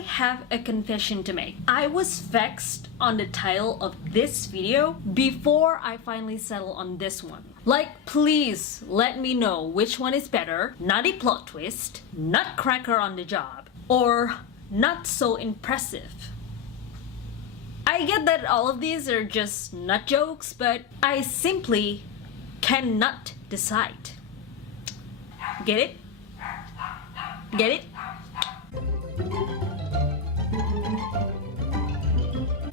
I have a confession to make. I was vexed on the title of this video before I finally settle on this one. Like, please let me know which one is better: nutty plot twist, Nutcracker on the job, or not so impressive. I get that all of these are just nut jokes, but I simply cannot decide. Get it? Get it?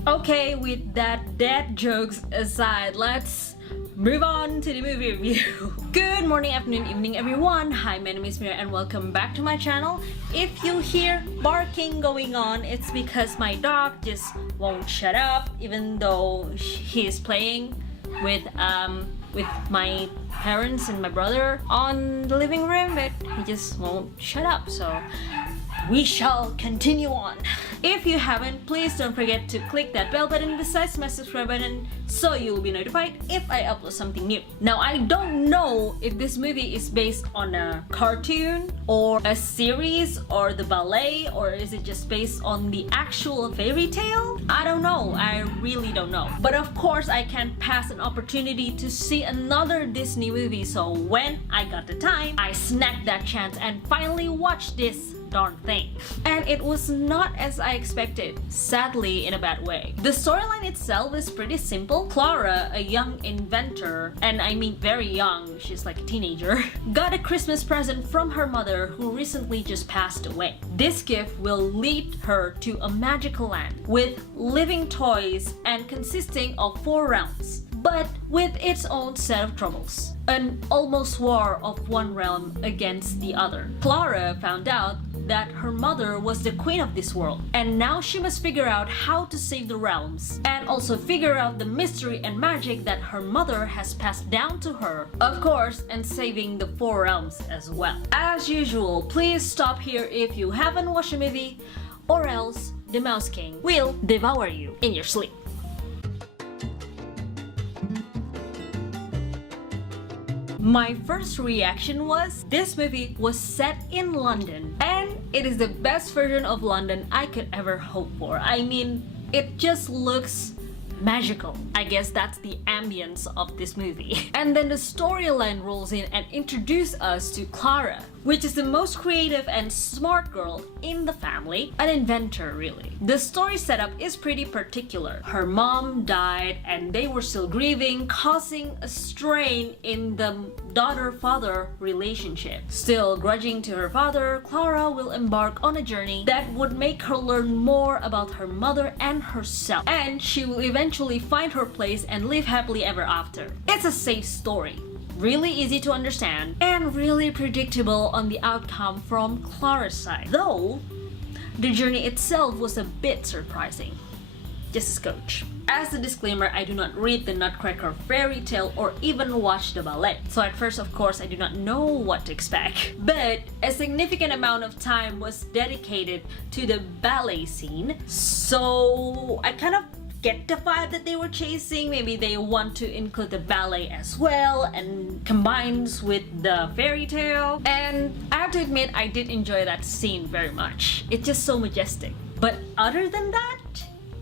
Okay, with that dad jokes aside, let's move on to the movie review. Good morning, afternoon, evening everyone. Hi, my name is Myra and welcome back to my channel. If you hear barking going on, it's because my dog just won't shut up even though he is playing with my parents and my brother on the living room, but he just won't shut up, so we shall continue on. If you haven't, please don't forget to click that bell button besides my subscribe button so you'll be notified if I upload something new. Now, I don't know if this movie is based on a cartoon or a series or the ballet, or is it just based on the actual fairy tale? I don't know. I really don't know. But of course, I can't pass an opportunity to see another Disney movie, so when I got the time, I snagged that chance and finally watched this darn thing. And it was not as I expected, sadly in a bad way. The storyline itself is pretty simple. Clara, a young inventor, and I mean very young, she's like a teenager, got a Christmas present from her mother who recently just passed away. This gift will lead her to a magical land with living toys and consisting of 4 realms, but with its own set of troubles. An almost war of one realm against the other. Clara found out that her mother was the queen of this world, and now she must figure out how to save the realms and also figure out the mystery and magic that her mother has passed down to her, of course, and saving the 4 realms as well. As usual, please stop here if you haven't watched the movie, or else the Mouse King will devour you in your sleep. My first reaction was, this movie was set in London, and it is the best version of London I could ever hope for. I mean, it just looks magical. I guess that's the ambience of this movie. And then the storyline rolls in and introduces us to Clara, which is the most creative and smart girl in the family, an inventor really. The story setup is pretty particular. Her mom died and they were still grieving, causing a strain in the daughter-father relationship. Still grudging to her father, Clara will embark on a journey that would make her learn more about her mother and herself, and she will eventually find her place and live happily ever after. It's a safe story, really easy to understand, and really predictable on the outcome from Clara's side. Though, the journey itself was a bit surprising. Just a scotch. As a disclaimer, I do not read the Nutcracker fairy tale or even watch the ballet. So at first, of course, I do not know what to expect. But a significant amount of time was dedicated to the ballet scene. So I kind of get the vibe that they were chasing. Maybe they want to include the ballet as well and combines with the fairy tale. And I have to admit, I did enjoy that scene very much. It's just so majestic. But other than that,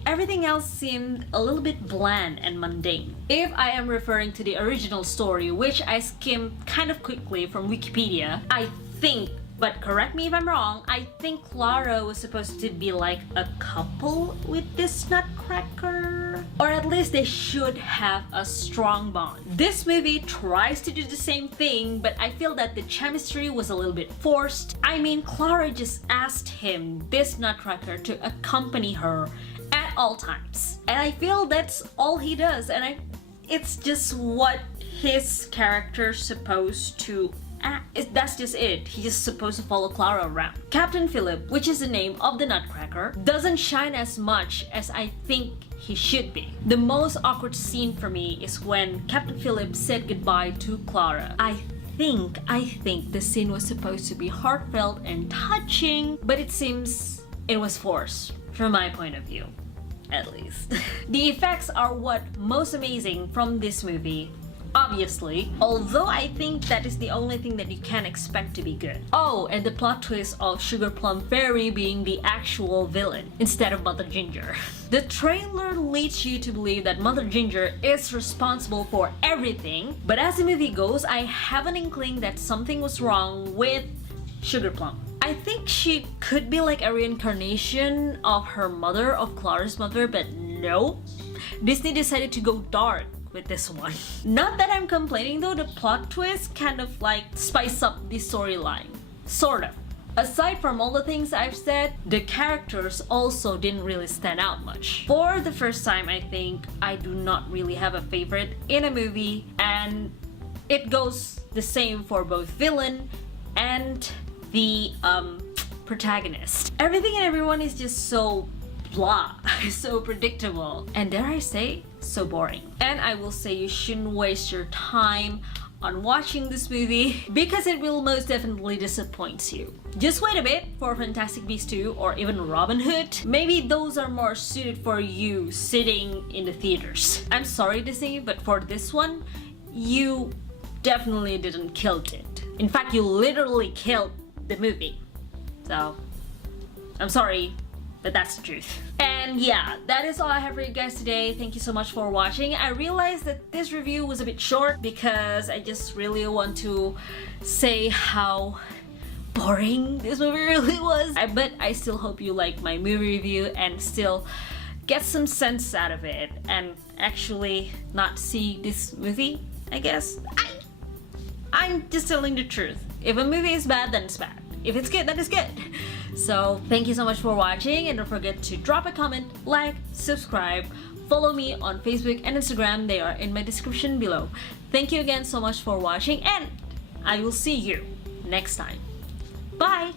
everything else seemed a little bit bland and mundane. If I am referring to the original story, which I skimmed kind of quickly from Wikipedia, I think, but correct me if I'm wrong, I think Clara was supposed to be like a couple with this Nutcracker. Or at least they should have a strong bond. This movie tries to do the same thing, but I feel that the chemistry was a little bit forced. I mean, Clara just asked him, this Nutcracker, to accompany her at all times. And I feel that's all he does, and it's just what his character's supposed to that's just it. He's just supposed to follow Clara around. Captain Philip, which is the name of the Nutcracker, doesn't shine as much as I think he should be. The most awkward scene for me is when Captain Philip said goodbye to Clara. I think the scene was supposed to be heartfelt and touching, but it seems it was forced from my point of view, at least. The effects are what most amazing from this movie. obviously, although I think that is the only thing that you can expect to be good. Oh, and the plot twist of Sugar Plum Fairy being the actual villain instead of Mother Ginger. The trailer leads you to believe that Mother Ginger is responsible for everything, but as the movie goes, I have an inkling that something was wrong with Sugar Plum. I think she could be like a reincarnation of her mother, of Clara's mother, but no. Disney decided to go dark with this one. Not that I'm complaining though, the plot twist kind of like spice up the storyline. Sort of. Aside from all the things I've said, the characters also didn't really stand out much. For the first time, I think I do not really have a favorite in a movie, and it goes the same for both villain and the protagonist. Everything and everyone is just so blah, so predictable, and dare I say, so boring. And I will say you shouldn't waste your time on watching this movie because it will most definitely disappoint you. Just wait a bit for Fantastic Beasts 2 or even Robin Hood. Maybe those are more suited for you sitting in the theaters. I'm sorry Disney, but for this one, you definitely didn't kill it. In fact, you literally killed the movie. So, I'm sorry, but that's the truth. And yeah, that is all I have for you guys today. Thank you so much for watching. I realized that this review was a bit short because I just really want to say how boring this movie really was. But I still hope you like my movie review and still get some sense out of it and actually not see this movie, I guess. I'm just telling the truth. If a movie is bad, then it's bad. If it's good, then it's good. So thank you so much for watching, and don't forget to drop a comment, like, subscribe, follow me on Facebook and Instagram. They are in my description below. Thank you again so much for watching, and I will see you next time. Bye!